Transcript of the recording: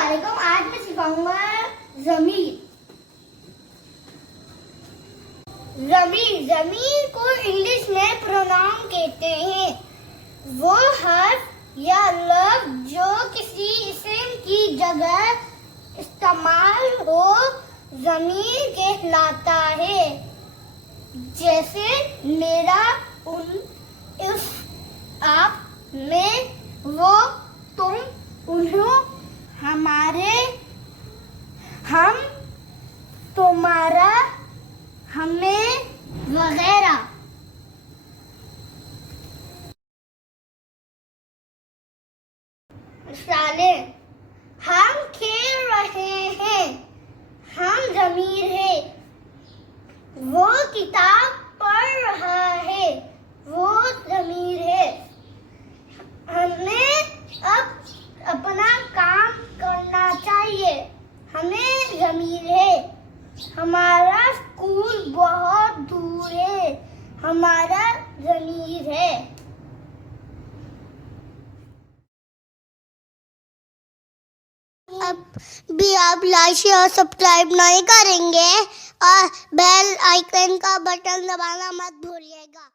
वालेकुम। आज मैं सिखाऊंगा ज़मीर। ज़मीर को इंग्लिश में प्रोनाउन कहते हैं। वो हर्फ या लफ्ज जो किसी इस्म की जगह इस्तेमाल हो ज़मीर कहलाता है। जैसे मेरा, उन, उस, आप, मैं, वो, तुम, उन्हों, हमारे, हम, तुम्हारा, हमें वगैरह। मिसालें, हम खेल रहे हैं, हम ज़मीर है। वो किताब पढ़ रहा है, वो ज़मीर है। हमें अब अपना काम करना चाहिए, हमें ज़मीर है। हमारा स्कूल बहुत दूर है, हमारा ज़मीर है। अब भी आप लाइक शेयर सब्सक्राइब नहीं करेंगे और बेल आइकन का बटन दबाना मत भूलिएगा।